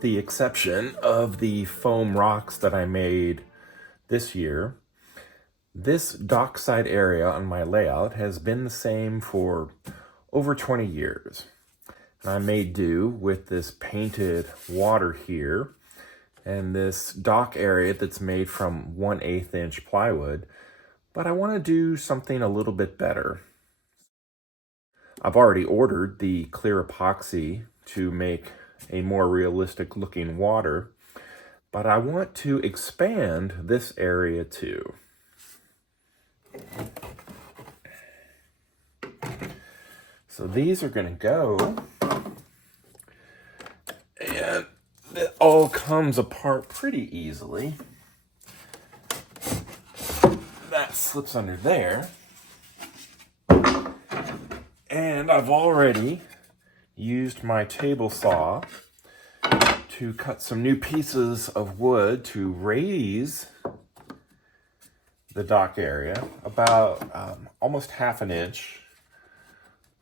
with the exception of the foam rocks that I made this year, this dockside area on my layout has been the same for over 20 years. I made do with this painted water here and this dock area that's made from 1/8 inch plywood, but I want to do something a little bit better. I've already ordered the clear epoxy to make a more realistic looking water, but I want to expand this area too. So these are going to go, and it all comes apart pretty easily. That slips under there. And I've already used my table saw to cut some new pieces of wood to raise the dock area about almost 1/2 inch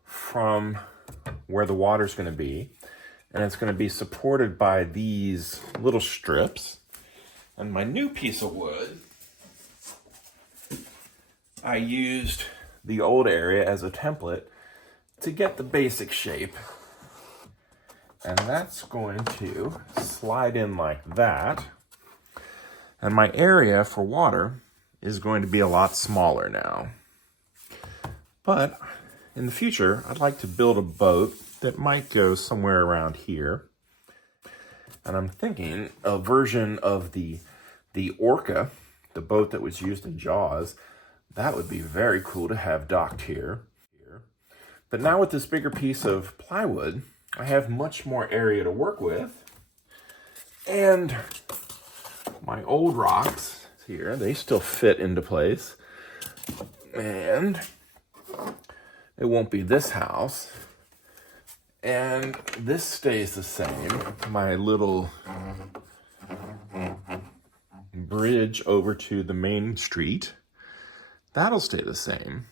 from where the water's going to be. And it's going to be supported by these little strips. And my new piece of wood, I used the old area as a template to get the basic shape. And that's going to slide in like that. And my area for water is going to be a lot smaller now. But in the future, I'd like to build a boat that might go somewhere around here. And I'm thinking a version of the Orca, the boat that was used in Jaws. That would be very cool to have docked here. But now with this bigger piece of plywood, I have much more area to work with. And my old rocks here, they still fit into place. And it won't be this house. And this stays the same. My little bridge over to the main street, that'll stay the same.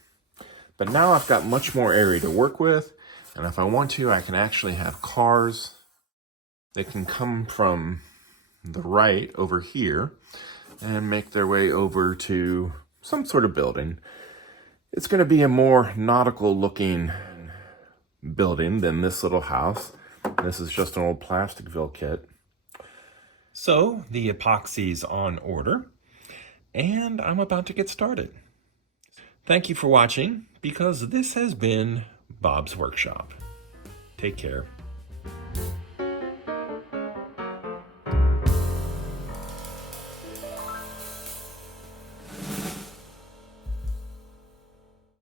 But now I've got much more area to work with, and if I want to, I can actually have cars that can come from the right over here and make their way over to some sort of building. It's going to be a more nautical looking building than this little house. This is just an old Plasticville kit. So the epoxy's on order, and I'm about to get started. Thank you for watching, because this has been Bob's Workshop. Take care.